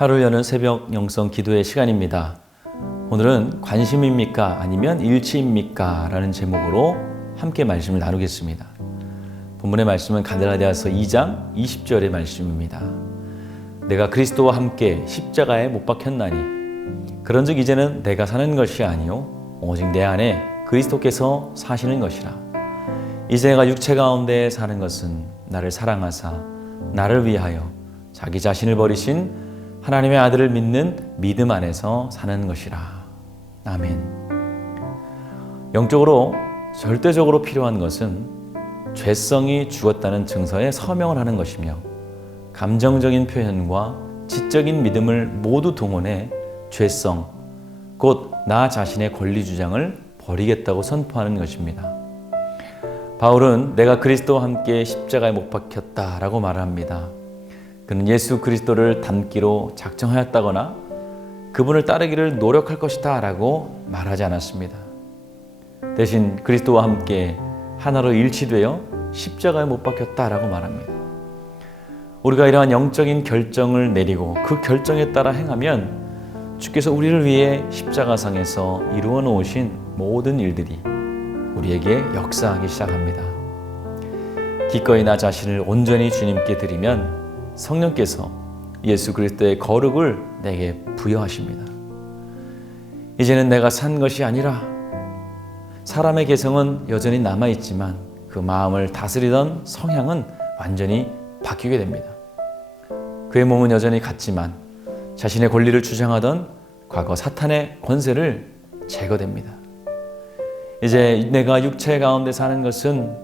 하루 여는 새벽 영성 기도의 시간입니다. 오늘은 관심입니까? 아니면 일치입니까? 라는 제목으로 함께 말씀을 나누겠습니다. 본문의 말씀은 갈라디아서 2장 20절의 말씀입니다. 내가 그리스도와 함께 십자가에 못 박혔나니 그런즉 이제는 내가 사는 것이 아니요 오직 내 안에 그리스도께서 사시는 것이라. 이제 내가 육체 가운데 사는 것은 나를 사랑하사 나를 위하여 자기 자신을 버리신 하나님의 아들을 믿는 믿음 안에서 사는 것이라. 아멘. 영적으로 절대적으로 필요한 것은 죄성이 죽었다는 증서에 서명을 하는 것이며, 감정적인 표현과 지적인 믿음을 모두 동원해 죄성, 곧 나 자신의 권리 주장을 버리겠다고 선포하는 것입니다. 바울은 내가 그리스도와 함께 십자가에 못 박혔다라고 말합니다. 그는 예수 그리스도를 닮기로 작정하였다거나 그분을 따르기를 노력할 것이다 라고 말하지 않았습니다. 대신 그리스도와 함께 하나로 일치되어 십자가에 못 박혔다라고 말합니다. 우리가 이러한 영적인 결정을 내리고 그 결정에 따라 행하면 주께서 우리를 위해 십자가상에서 이루어 놓으신 모든 일들이 우리에게 역사하기 시작합니다. 기꺼이 나 자신을 온전히 주님께 드리면 성령께서 예수 그리스도의 거룩을 내게 부여하십니다. 이제는 내가 산 것이 아니라, 사람의 개성은 여전히 남아있지만 그 마음을 다스리던 성향은 완전히 바뀌게 됩니다. 그의 몸은 여전히 같지만 자신의 권리를 주장하던 과거 사탄의 권세를 제거됩니다. 이제 내가 육체 가운데 사는 것은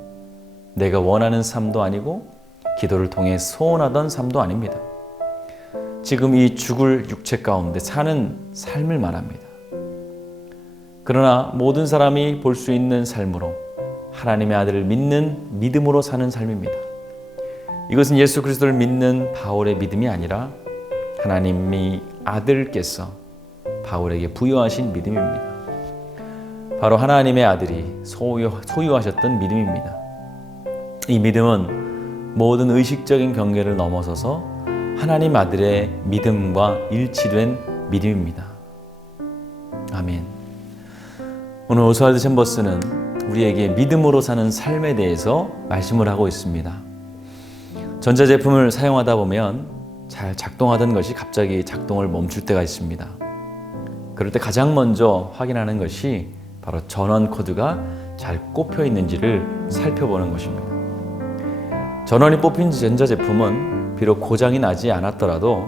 내가 원하는 삶도 아니고 기도를 통해 소원하던 삶도 아닙니다. 지금 이 죽을 육체 가운데 사는 삶을 말합니다. 그러나 모든 사람이 볼 수 있는 삶으로 하나님의 아들을 믿는 믿음으로 사는 삶입니다. 이것은 예수 그리스도를 믿는 바울의 믿음이 아니라 하나님의 아들께서 바울에게 부여하신 믿음입니다. 바로 하나님의 아들이 소유하셨던 믿음입니다. 이 믿음은 모든 의식적인 경계를 넘어서서 하나님 아들의 믿음과 일치된 믿음입니다. 아멘. 오늘 오스왈드 챔버스는 우리에게 믿음으로 사는 삶에 대해서 말씀을 하고 있습니다. 전자제품을 사용하다 보면 잘 작동하던 것이 갑자기 작동을 멈출 때가 있습니다. 그럴 때 가장 먼저 확인하는 것이 바로 전원 코드가 잘 꼽혀 있는지를 살펴보는 것입니다. 전원이 뽑힌 전자제품은 비록 고장이 나지 않았더라도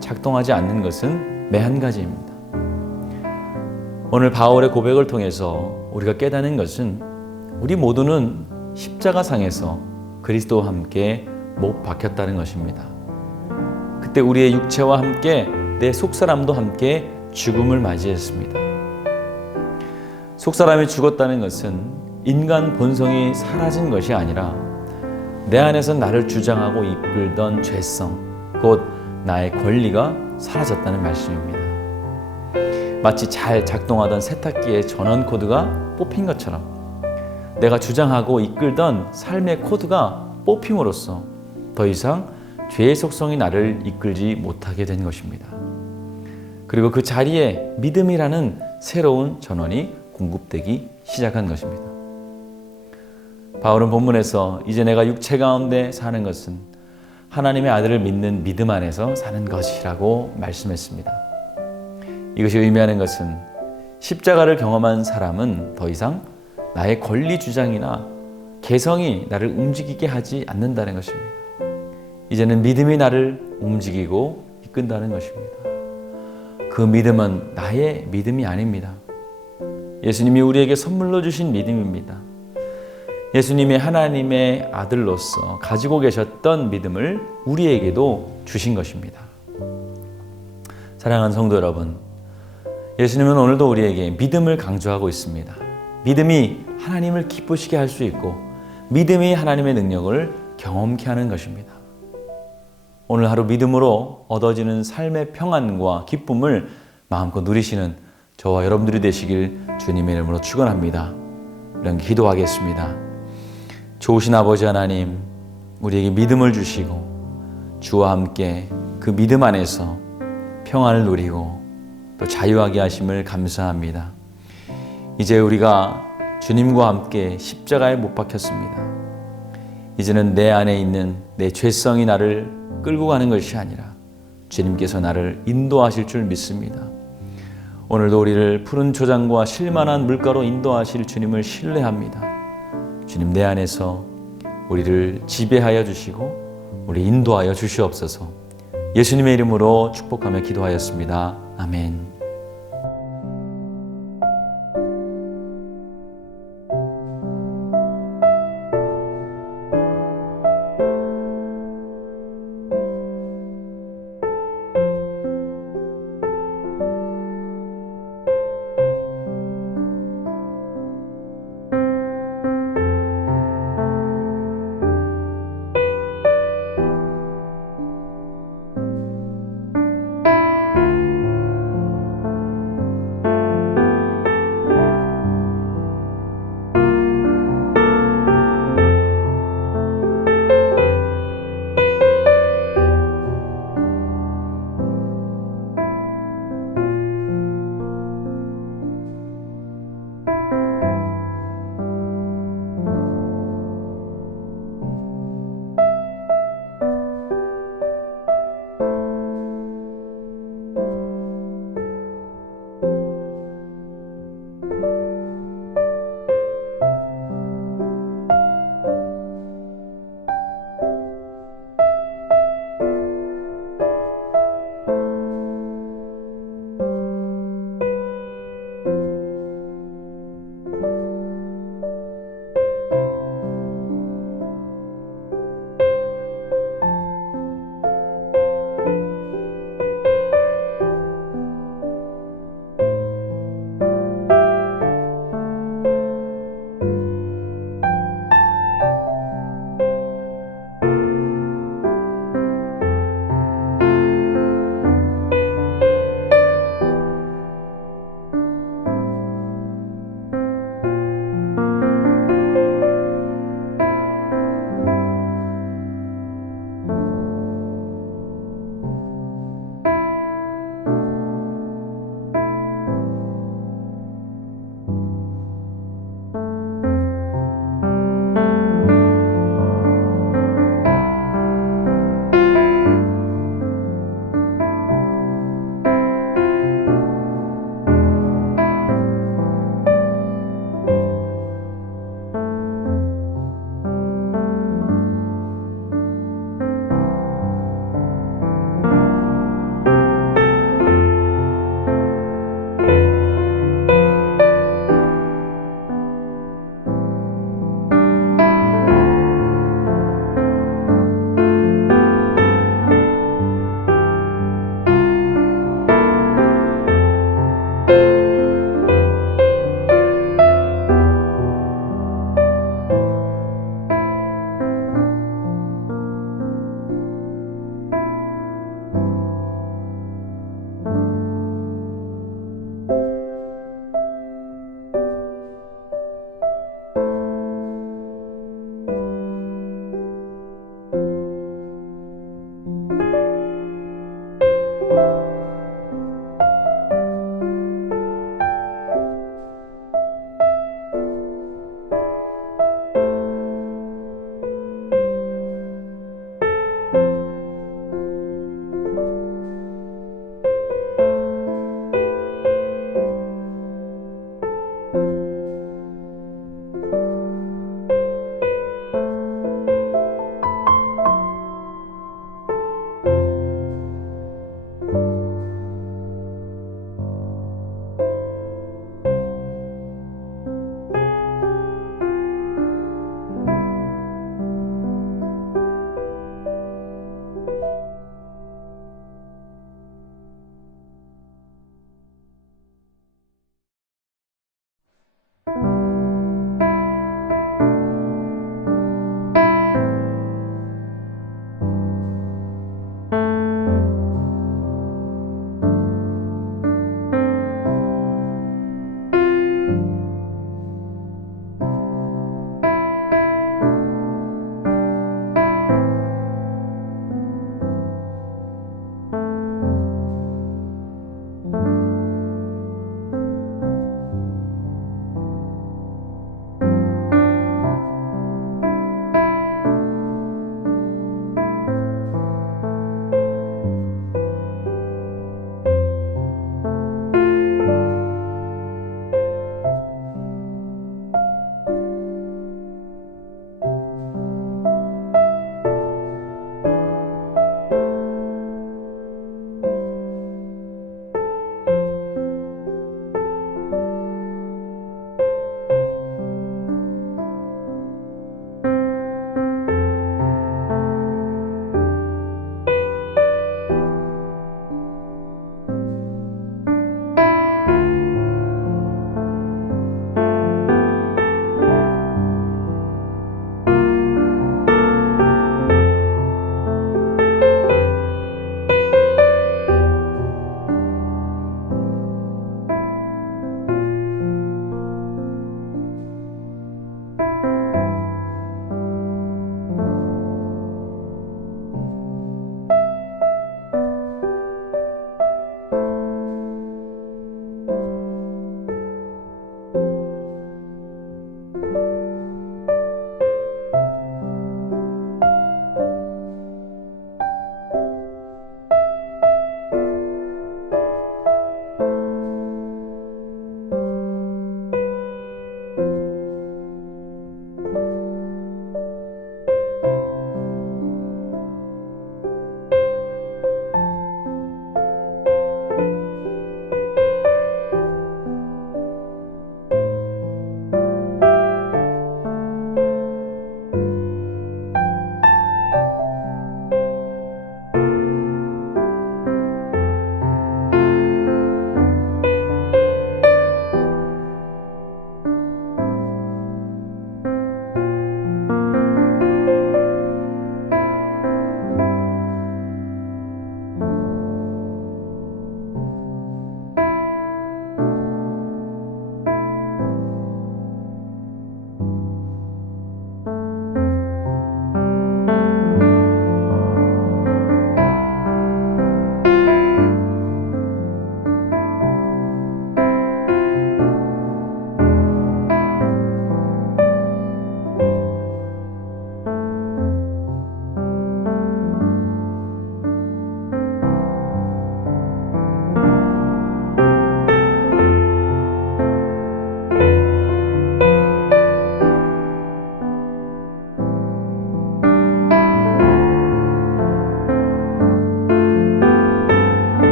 작동하지 않는 것은 매 한 가지입니다. 오늘 바울의 고백을 통해서 우리가 깨닫는 것은 우리 모두는 십자가상에서 그리스도와 함께 못 박혔다는 것입니다. 그때 우리의 육체와 함께 내 속사람도 함께 죽음을 맞이했습니다. 속사람이 죽었다는 것은 인간 본성이 사라진 것이 아니라 내 안에서 나를 주장하고 이끌던 죄성, 곧 나의 권리가 사라졌다는 말씀입니다. 마치 잘 작동하던 세탁기의 전원 코드가 뽑힌 것처럼 내가 주장하고 이끌던 삶의 코드가 뽑힘으로써 더 이상 죄의 속성이 나를 이끌지 못하게 된 것입니다. 그리고 그 자리에 믿음이라는 새로운 전원이 공급되기 시작한 것입니다. 바울은 본문에서 이제 내가 육체 가운데 사는 것은 하나님의 아들을 믿는 믿음 안에서 사는 것이라고 말씀했습니다. 이것이 의미하는 것은 십자가를 경험한 사람은 더 이상 나의 권리 주장이나 개성이 나를 움직이게 하지 않는다는 것입니다. 이제는 믿음이 나를 움직이고 이끈다는 것입니다. 그 믿음은 나의 믿음이 아닙니다. 예수님이 우리에게 선물로 주신 믿음입니다. 예수님이 하나님의 아들로서 가지고 계셨던 믿음을 우리에게도 주신 것입니다. 사랑하는 성도 여러분, 예수님은 오늘도 우리에게 믿음을 강조하고 있습니다. 믿음이 하나님을 기쁘시게 할 수 있고 믿음이 하나님의 능력을 경험케 하는 것입니다. 오늘 하루 믿음으로 얻어지는 삶의 평안과 기쁨을 마음껏 누리시는 저와 여러분들이 되시길 주님의 이름으로 축원합니다. 이런 기도하겠습니다. 좋으신 아버지 하나님, 우리에게 믿음을 주시고 주와 함께 그 믿음 안에서 평안을 누리고 또 자유하게 하심을 감사합니다. 이제 우리가 주님과 함께 십자가에 못 박혔습니다. 이제는 내 안에 있는 내 죄성이 나를 끌고 가는 것이 아니라 주님께서 나를 인도하실 줄 믿습니다. 오늘도 우리를 푸른 초장과 실만한 물가로 인도하실 주님을 신뢰합니다. 주님 내 안에서 우리를 지배하여 주시고 우리 인도하여 주시옵소서. 예수님의 이름으로 축복하며 기도하였습니다. 아멘.